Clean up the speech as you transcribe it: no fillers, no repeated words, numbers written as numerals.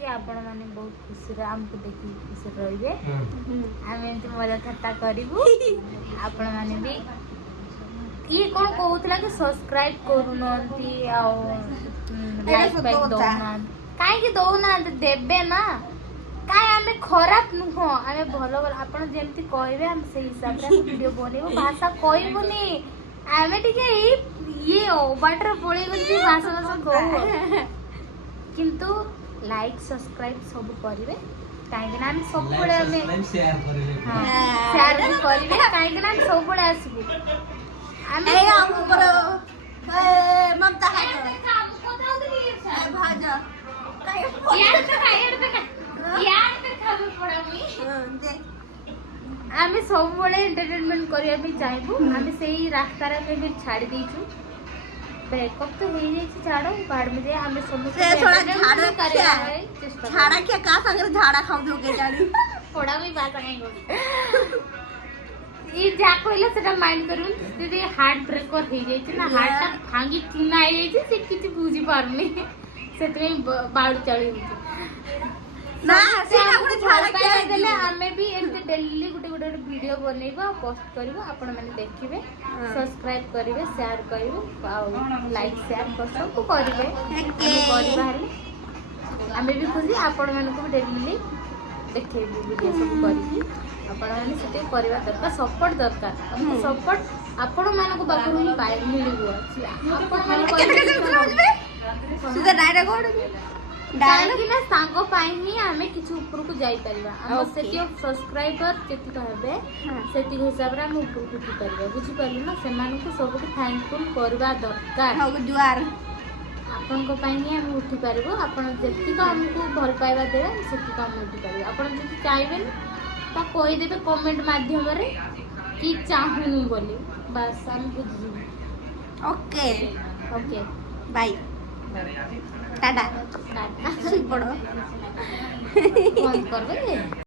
कि आपण माने बहुत खुशी रे हमको देखि खुशी रहिबे हम एंत मजा ठट्टा करिबु आपण माने भी ये कौन कहूतला कि सब्सक्राइब करू नंती आ लाइक बैक दोना काहे कि दोना देबे ना काहे हमें खराब नुह हमें भलो भलो आपण जेमती कहबे हम से हिसाब रे वीडियो बनेबो भाषा कहबोनी हमें ठीक है ये बाटर पड़े गली भाषा भाषा कहू किंतु लाइक सब्सक्राइब सब करिवे काहे कि हम सब बड़े हमें शेयर करिवे हां शेयर भी करिवे काहे कि हम सब बड़े आसबू हमें ए हम ऊपर ए ममता है काम कोता उधर भाजा काहे यार पे खाबे पड़ा मी आमे सब बड़े एंटरटेनमेंट करिया भी चाहबू आमे सेही रास्ता रे में भी छाड़ देछु ब्रेकअप तो हो जाई छी छाड़ो बाड़ में जे आमे सब से थोड़ा झाड़ा करिया झाड़ा के का संग झाड़ा खाऊ दो के जानी थोड़ा भी बात नहीं हो ई जा कहले सेटा माइंड करूं दीदी हार्ट ब्रेकर हो जाई छी ना हार्ट ता भांगी चुना आ जाई छी से किछ बुझी पारनी सेतरे बाड़ चली होती ना सेटा गुडे झाड़ा के देले हमें भी एते डेली गुटे वीडियो बनेबो पोस्ट करबो आपण माने देखिबे सब्सक्राइब करिवे शेयर करिवे आ लाइक शेयर कर सब करिवे करबा हले हमें भी खुशी आपण माने को डेली देखैबो वीडियो सब करिकी आपण माने सेते करबा दरकार सपोर्ट दरकार हमको सपोर्ट आपण माने को बाकु ही पाए मिलिबो आपण माने सीधा डायरेक्ट गोड डायरेक्ट ना सांगो पाई ही हमें किछु ऊपर को जाई परिबा हम सेति सब्सक्राइबर केति कहबे सेति हिसाब रे हम ऊपर को उठी परिबा बुझी परलु ना सेमान को सब को थैंकफुल करबा दरकार हो जुआर आपन को पाई ही हम उठी परबो आपन जेति को हमको भल पाइबा देबे सेति को हम उठी परबो आपन जति चाहबे ता कोइ देबे कमेंट माध्यम रे कि चाहूनु बोली बस हम बुझी okay okay bye tata tata सुई पड़ो फोन करबे